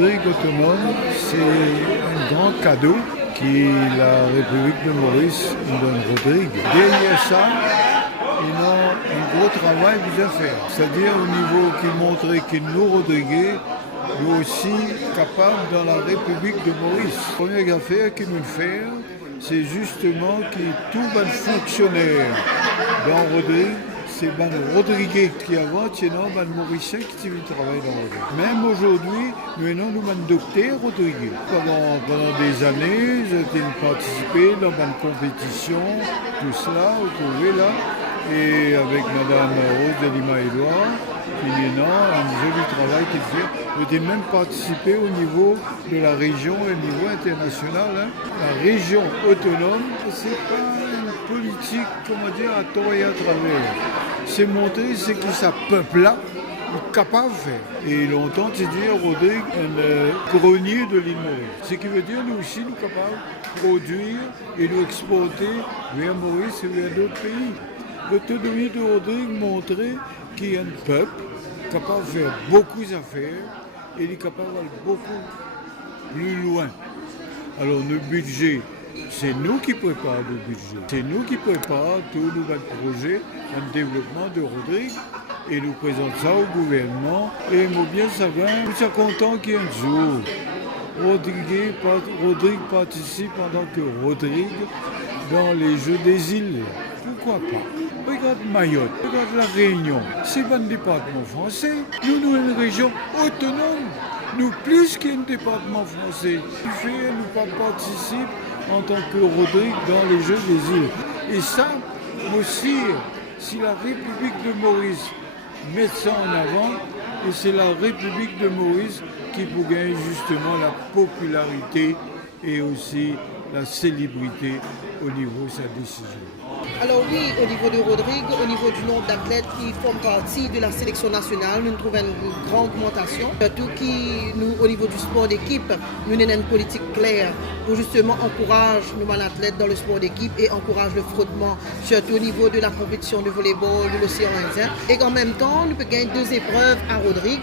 Rodrigue autonome, c'est un grand cadeau que la République de Maurice nous donne Rodrigue. Derrière ça, ils ont un gros travail à faire. C'est-à-dire au niveau qui montrait que nous, Rodriguez, nous aussi capables dans la République de Maurice. La première affaire qu'ils nous font, c'est justement que tout va fonctionnaire dans Rodrigue, c'est ben Rodriguez qui avant, sinon ben Mauricien qui travaille dans Rodrigue. Même aujourd'hui, nous avons un docteur Rodriguez. Pendant des années, j'ai participé dans une compétition, tout cela, vous trouvez là, et avec Madame Rose de Lima-Édouard, qui est un joli travail qu'il fait. J'ai même participé au niveau de la région et au niveau international. Hein. La région autonome, c'est pas une politique, comment dire, à tort et à travers. C'est montrer ce que ça peuple-là est capable de faire. Et longtemps, c'est dire, Rodrigue, un grenier de l'île Maurice. Ce qui veut dire, nous aussi, nous sommes capables de produire et d'exporter vers Maurice et vers d'autres pays. L'autonomie de Rodrigue montrait qu'il y a un peuple capable de faire beaucoup d'affaires et il est capable d'aller beaucoup plus loin. Alors, le budget, c'est nous qui préparons le budget. C'est nous qui préparons tous nos projets en développement de Rodrigue et nous présentons ça au gouvernement. Et moi bien savoir, nous sommes contents qu'il y ait un jour. Rodrigue participe en tant que Rodrigue dans les Jeux des îles. Pourquoi pas? Regarde Mayotte, regarde la Réunion. C'est pas un département français. Nous une région autonome. Nous, plus qu'un département français. Nous participons en tant que Rodrigue dans les Jeux des îles. Et ça, aussi, si la République de Maurice met ça en avant, et c'est la République de Maurice qui peut gagner justement la popularité et aussi la célébrité au niveau de sa décision. Alors oui, au niveau de Rodrigue, au niveau du nombre d'athlètes qui forment partie de la sélection nationale, nous trouvons une grande augmentation. Surtout au niveau du sport d'équipe, nous avons une politique claire pour justement encourager nos athlètes dans le sport d'équipe et encourager le frottement, surtout au niveau de la compétition de volleyball, de l'océan Indien. Et en même temps, nous pouvons gagner 2 épreuves à Rodrigue.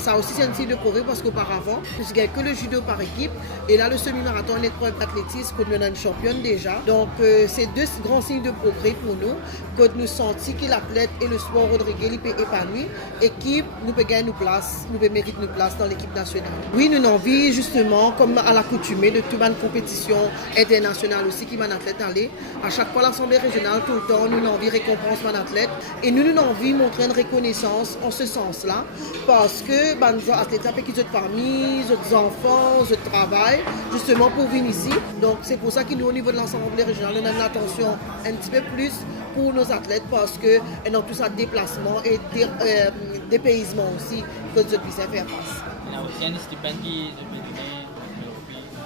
Ça aussi c'est un signe de progrès parce qu'auparavant, nous gagnons que le judo par équipe et là le semi-marathon, une épreuve d'athlétisme que nous avons une championne déjà. Donc c'est 2 grands signes de progrès pour nous, que nous sentons que l'athlète et le sport Rodriguez peut épanouir et qui nous peut gagner nos places, nous peut mériter nos places dans l'équipe nationale. Oui, nous avons envie justement, comme à l'accoutumée, de toute une compétition internationale aussi qui m'a athlète aller. À chaque fois l'Assemblée régionale, tout le temps, nous avons envie de récompenser mon athlète et nous avons envie de montrer une reconnaissance en ce sens-là. Parce que nos athlètes avec qui ont famille, nos enfants, notre travail, justement pour venir ici. Donc c'est pour ça que nous, au niveau de l'Assemblée régionale, nous avons une attention un petit peu plus pour nos athlètes parce qu'ils ont tout ça déplacement et dépaysement aussi que nous puissions faire face. Il y a aussi un stipendium qui est donné.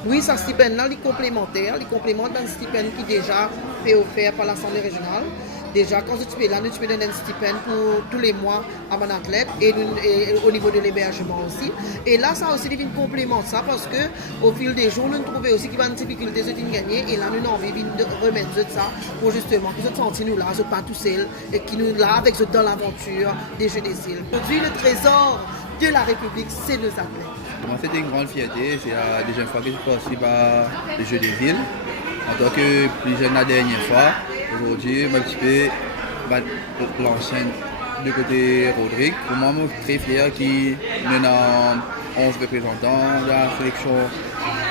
Oui, ce stipendium-là, il est complémentaire. Il complémente un stipendium qui déjà fait offert par l'Assemblée régionale. Déjà, quand tu es là, tu peux donner un stipendium pour tous les mois à mon athlète et au niveau de l'hébergement aussi. Et là, ça aussi devient complément ça parce qu'au fil des jours, nous trouvons aussi qu'il y a une difficulté de gagner et là, nous avons envie de remettre ça pour justement que nous sentions nous là, nous pas tout seuls et qui nous là avec dans l'aventure des Jeux des îles. Aujourd'hui, le trésor de la République, c'est nos athlètes. Pour moi, c'était une grande fierté. C'est la deuxième fois que je participe à les Jeux des îles. En tant que plus jeune la dernière fois, aujourd'hui, un petit peu l'ancienne du côté Rodrigue. Pour moi, je suis très fier qu'il y a 11 représentants de la sélection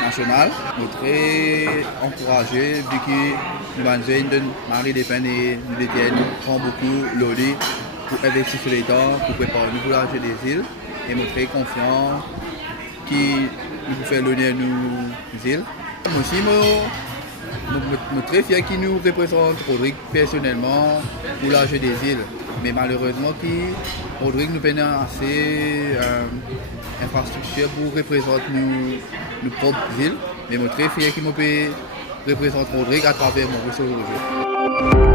nationale. Je suis très encouragé vu que nous avons Marie Despentes et nous prend beaucoup l'OLI pour investir sur les temps, pour préparer nous pour la Jeux des îles. Et je suis très confiant qu'il nous fait l'honneur nos îles. Moi aussi, je suis très fier qu'il nous représente Rodrigue personnellement pour la Jeux des îles. Mais malheureusement, Rodrigue nous peine assez infrastructure pour représenter nos propres îles. Mais je suis très fier qu'il me représente Rodrigue à travers mon réseau.